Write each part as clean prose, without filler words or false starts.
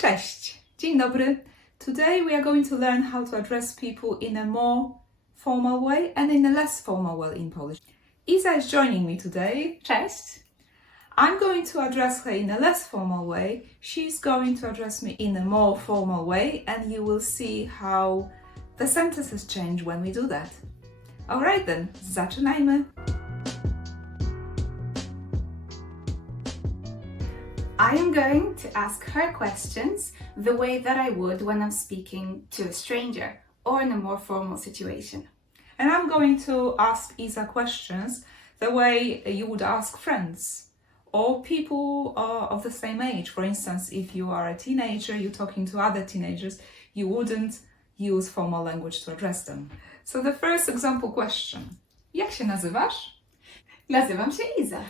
Cześć! Dzień dobry! Today we are going to learn how to address people in a more formal way and in a less formal way in Polish. Isa is joining me today. Cześć! I'm going to address her in a less formal way. She's going to address me in a more formal way, and you will see how the sentences change when we do that. Alright then, zaczynajmy! I am going to ask her questions the way that I would when I'm speaking to a stranger or in a more formal situation. And I'm going to ask Isa questions the way you would ask friends or people of the same age. For instance, if you are a teenager, you're talking to other teenagers, you wouldn't use formal language to address them. So the first example question. Jak się nazywasz? Nazywam się Iza.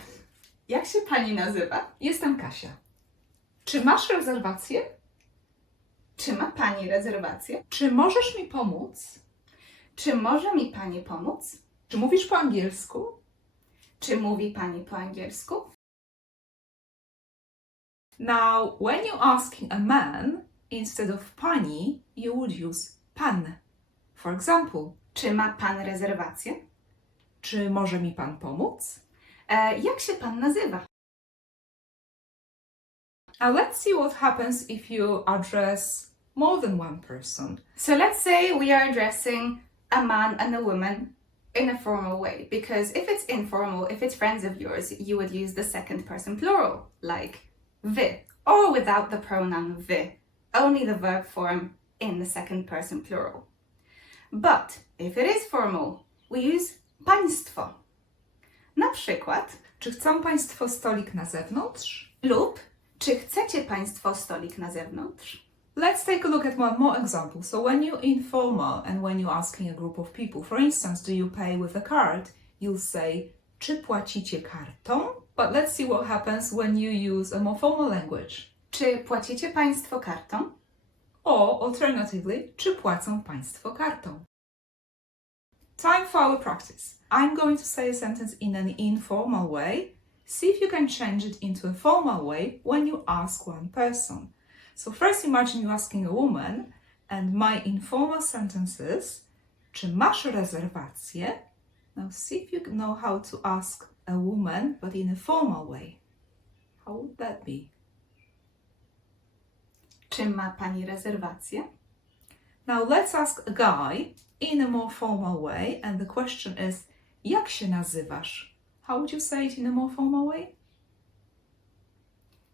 Jak się pani nazywa? Jestem Kasia. Czy masz rezerwację? Czy ma pani rezerwację? Czy możesz mi pomóc? Czy może mi pani pomóc? Czy mówisz po angielsku? Czy mówi pani po angielsku? Now, when you're asking a man, instead of pani, you would use pan. For example, Czy ma pan rezerwację? czy może mi pan pomóc? Jak się pan nazywa? Now let's see what happens if you address more than one person. So let's say we are addressing a man and a woman in a formal way, because if it's informal, if it's friends of yours, you would use the second person plural, like wy, or without the pronoun wy, only the verb form in the second person plural. But if it is formal, we use państwo. Na przykład, Czy chcą państwo stolik na zewnątrz? lub czy chcecie państwo stolik na zewnątrz? Let's take a look at one more example. So when you're informal and when you're asking a group of people, for instance, do you pay with a card? You'll say, czy płacicie kartą? But let's see what happens when you use a more formal language. Czy płacicie państwo kartą? Or alternatively, czy płacą państwo kartą? Time for our practice. I'm going to say a sentence in an informal way. See if you can change it into a formal way when you ask one person. So first imagine you're asking a woman, and my informal sentence is, czy masz rezerwację? Now see if you know how to ask a woman, but in a formal way. How would that be? Czy ma pani rezerwację? Now let's ask a guy in a more formal way, and the question is, jak się nazywasz? How would you say it in a more formal way?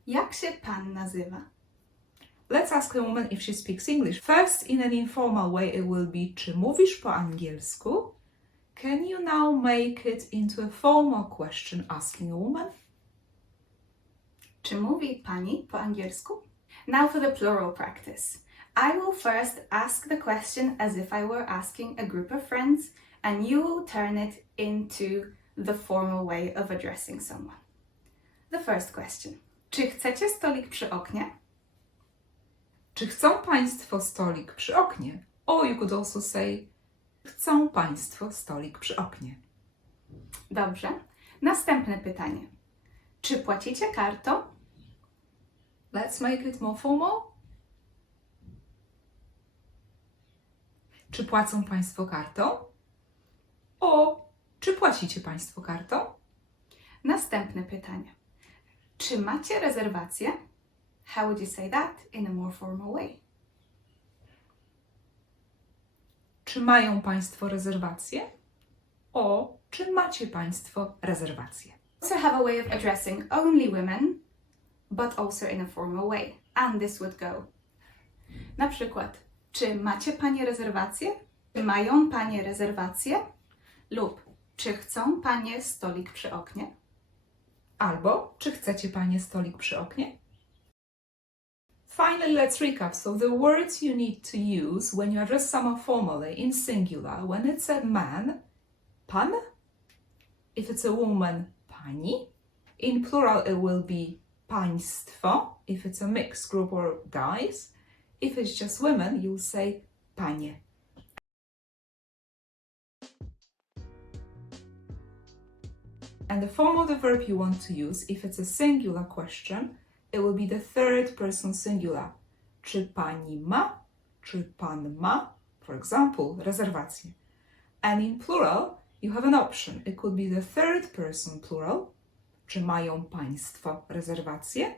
Jak się pan nazywa? Let's ask a woman if she speaks English. First, in an informal way, it will be, czy mówisz po angielsku? Can you now make it into a formal question asking a woman? Czy mówi pani po angielsku? Now for the plural practice. I will first ask the question as if I were asking a group of friends, and you will turn it into the formal way of addressing someone. The first question. Czy chcecie stolik przy oknie? Czy chcą państwo stolik przy oknie? Or you could also say, chcą państwo stolik przy oknie. Dobrze. Następne pytanie. Czy płacicie kartą? Let's make it more formal. Czy płacą państwo kartą? O, czy płacicie państwo kartą? Następne pytanie. Czy macie rezerwację? How would you say that in a more formal way? Czy mają państwo rezerwację? O, czy macie państwo rezerwację? Also have a way of addressing only women, but also in a formal way. And this would go. Na przykład, czy macie panie rezerwację? Czy mają panie rezerwację? Lub czy chcą panie stolik przy oknie? Albo, czy chcecie panie stolik przy oknie? Finally, let's recap. So the words you need to use when you address someone formally in singular, when it's a man, pan. If it's a woman, pani. In plural, it will be państwo. If it's a mixed group or guys. If it's just women, you'll say panie. And the form of the verb you want to use, if it's a singular question, it will be the third person singular. Czy pani ma? Czy pan ma? For example, rezerwację. And in plural, you have an option. It could be the third person plural. Czy mają państwo rezerwację?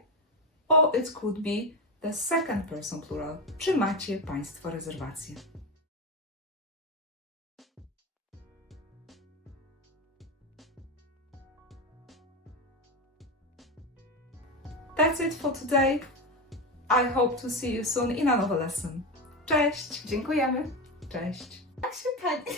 Or it could be the second person plural. Czy macie państwo rezerwację? That's it for today. I hope to see you soon in another lesson. Cześć! Dziękujemy. Cześć! Jak się pani...